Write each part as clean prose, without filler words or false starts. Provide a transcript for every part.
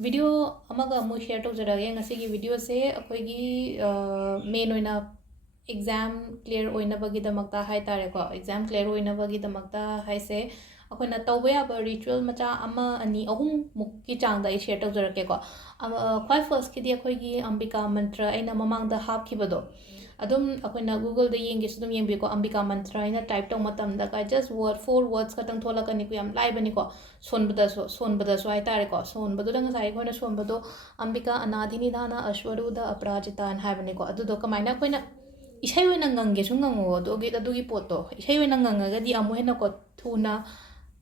video share तौजरगे ngasi video से अखोगी main ओइना exam clear ओइनबगी दमकता हाय तारेको exam clear ओइनबगी दमकता हायसे अखोना तौबे याबा ritual मचा अमा अनि अहुम मुक्की चांगदा शेयर तौजरकेको ख्वाइ फर्स्ट किदी अखोगी अंबिका मंत्र अइना ममांगदा हापखिबदो अदुम अखोना गूगल द येंगेस दुम येंबिको अंबिका मंत्र अइना टाइप तौ मतमदा का जस्ट वर्ड 4 वर्ड्स खतंग थोलकनी को याम लाइबनिको सोनबदसो हाय तारेको सोनबदो ngasai अखोना सोनबदो अंबिका अनाधिनी दाना अश्वरूदा अपराजिता हायबनिको अदुदो कमाइना अखोना इसाई ओइना ngangesu ngango अदुगी पोतो इसाई ओइना nganगगदी अमु हेना को थुना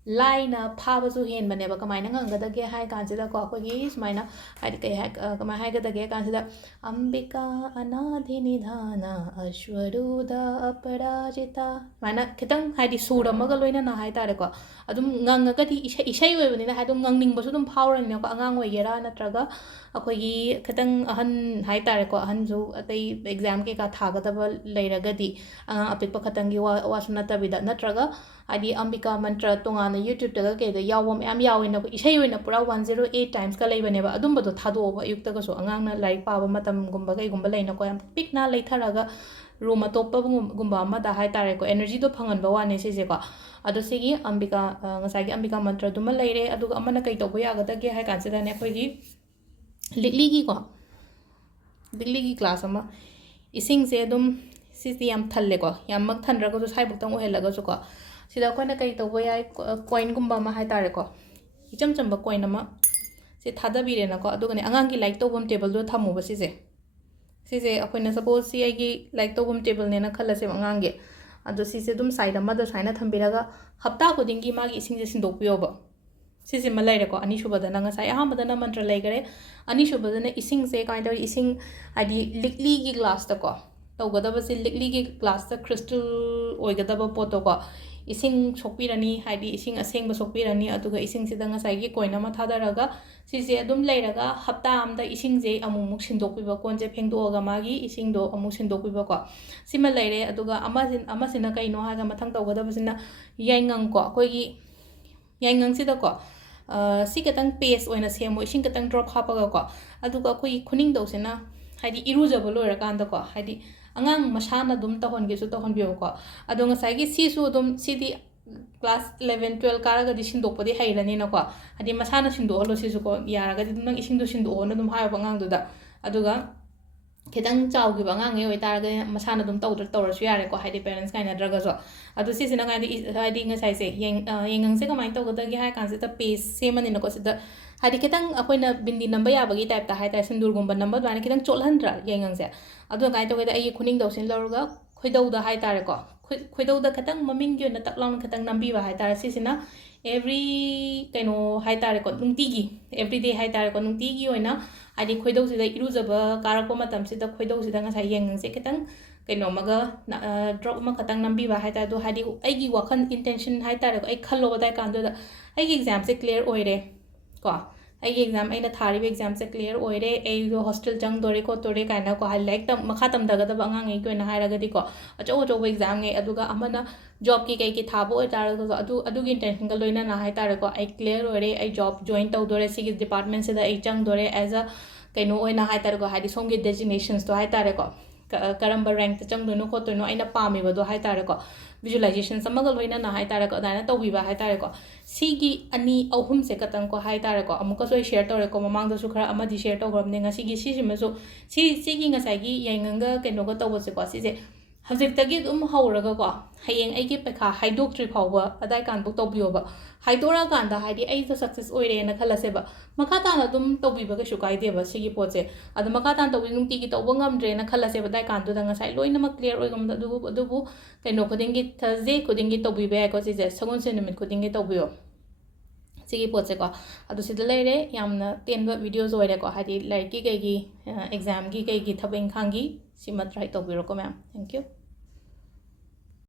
लाइना फाबसु हेन बनेबा कमाइना nganगदगे हाय कांसिदा को अखोगी सुमाइना हाय कय हाय कमाइ हायगदगे कांसिदा अंबिका अनाधिनी धाना अश्वरूदा अपराजिता माइना खितंग हायदि सुर अमगा लोइना ना हाय तारेको अदुम nganगगदी इसाई ओइबनिना हाय दुम ngangningबसु दुम फावरनिना को अंगांग ओइगेरा नत्रगा अखोगी खितंग अहन हाय तारेको अहनजु अतै एग्जाम के का थागदब लेरगदी अपिकप खतंगी वासु नतबिदा नत्रगा आदि अंबिका मंत्र तोंगाना यूट्यूब तगा केदा यावो मयाम यावेना इसाई ओइना पुरा 108 टाइम्स का लेबनेबा अदुमबदो थादोबा अयुक्तगसो अंगांगना लाइक पाबा मतम गुंबा कईगुंबा लेना को याम पिकना लेथरागा रूम अतोपा गुंबा अमदा हाय तारेको एनर्जी दो फंगनबा वाने सिजेको अदो सिगी अंबिका ngसागी अंबिका मंत्र दुमा लेरे अदुगा अमना कई तौबा यागदगे हाय कांसिदाने अखोगी लिकलीगी को लिकलीगी क्लास अमा इसिंगसे अदुम सिसी याम थल्लेको याम मक थनरगसो साइबुक्तंग ओहेलगसो को सिदा कोइना कई तौबा याय कॉइन गुंबा अमा हाय तारेको इचम चंबा कॉइन अमा से थादबीरेनाको अदुगने अंगांगी लाइक तौबम टेबल दो थमुबा सिसे अखोइना सपोज सी आइगी लाइक तौबम टेबल नेना खलसे अंगांगे अदो सिसे दुम साइड अमादा साइना थंबिरगा हप्ता खुदिंगी मागी इसिंगसे सिंदोकपियोबा सिसे मा लेरेको अनिसुबदना ngसाई अहमदना मंत्र लेगरे अनिसुबदना इसिंगसे काइन तौ इसिंग आदि लिकलीगी ग्लास तको तौगदबसे लिकलीगी ग्लास त क्रिस्टल ओइगदबा पोतोको इसिंग सोकपिरनी हाइदि इसिंग असेंग सोकपिरनी अदुगा इसिंग सिदा ngसाई कोइन अमा थादरगा सिसे अदुम लेरगा हप्ता आमदा इसिंग जे अमुमुक सिंदोकपिबा कोनजे फेंगदोगा मागी इसिंग दो अमु सिंदोकपिबा को सिमा लेरे अदुगा अमासिना कइनो हागा मथंग तौगदबसिना याइंगंग को कोइगी याइंगंग सिदा को सी खतंग पेस्ट ओइना सेमो इसिंग खतंग ड्रॉप हापगा को अदुगा कोइ खुनिंग दौसिना हाइदि इरुजबा लोइरकांदा को हाइदि अंगांग मसाना दुम तहनगेसु तहनबियो को अदो ngसाई सिसु दुम सिदि क्लास 11 12 कारगदि सिंदोकपदि हैरनिना को हाइदि मसाना सिंदो हलो सिसु को यारगदि दुम नंग इसिंग दो सिंदो ओना दुम हायबा अंगांगदुदा अदुगा खितंग चाउगिबा अंगांगे ओइतारगे मसाना दुम तौरसु यारेको हाइदि पेरेंट्स काइनाद्रगसो अदो सिसिना गाइदि हाइदि ngसाई से येंगंगसे कमाइन तौगदगे हाय कांसिता पेज सेमनिना को सिदा हाइदि खितंग अखोइना बिंदी नंबर याबगी टाइप ता हाइता सिंदूरगुंबा नंबर द्वाना खितंग चोलहनद्रा येंगंगसे अदो गाइ तौगदा अई खुनिंग दौसिन लौरगा खोइदौदा हाय तारेको खोइदौदा खितंग ममिंग योना तकलाउन खितंग नंबीबा हाय तारे सिसिना एवरी कइनो हाय तारेको नुंतीगी एवरीडे हाय तारेको नुंतीगी ओइना हाइदि खोइदौसिदा इरुजबा कारको मतमसिदा खोइदौसिदा ngसाई येंगंगसे खितंग कइनो मगा ड्रॉप अमा खतंग नंबीबा हाय तारे दो हाइदि अईगी वखन इंटेंशन हाय तारेको अई खल्लो बदाय कांदोदा अईगी एग्जाम से क्लियर ओइरे को अईगी एग्जाम अइना थारिबे एग्जाम से क्लियर ओइरे अईदो हॉस्टल चंगदोरे को तोरे काइना को हाई लाइक तम मखा तमदगदबा अंगांगे कोइना हायरगदि को अचौ अचौ एग्जाम गे अदुगा अमना जॉब की कई थाबो ओइतारगो अदुगी इंटेंशन का लोइना ना हाय तारेको अई क्लियर ओइरे अई जॉब जॉइन तौदोरे सिगी डिपार्टमेंट से अई चंगदोरे एज अ कइनो ओइना हाय तारेको हाइदि सोंगे डेजिग्नेशंस तो हाय तारेको करंबा रैंक चंगदोनो खोतोनो अइना पामिबदो हाय तारेको विजुअलाइजेशन समगल होइना ना हाय तारेको अदाना तौबिबा हाय तारेको सिगी अनि अहुम से कतंग को हाय तारेको अमुकसो शेयर तौरेको ममांगदसु खरा अमदि शेयर तौग्रबने ngasiगी सिसिमसो सिगी ngसाइगी येंगंगा कइनोगा तौबसे को सिजे हजिक्तगी दुम हौरगा को हयेंग अइगे पेखा हाइदोक्ट्रि फावबा अदाय कानबो तौबियोबा हाइदोरा कांदा हाइदि अइजो सक्सेस ओइरेना खलसेबा मखा ताना दुम तौबिबा कइसु काइदेबा सिगी पोचे अद मखा तान तौबि नुंतिगी तौबा ngamdrena खलसेबा दाय कानदुदा ngसाइ लोइनमक क्लियर ओइगमदा दुबु कइनो खुदिंगी थर्सडे खुदिंगी तौबिबा याको सिजे सगुन से निमित खुदिंगी तौबियो सिगी पोचे को अदु सिदा लेरे यामना तेनबा वीडियोस ओइरे को हाइदि लाइक की कइगी एग्जाम की कइगी थबें खांगी सिमा ट्राई तौबिरो को मैम थैंक यू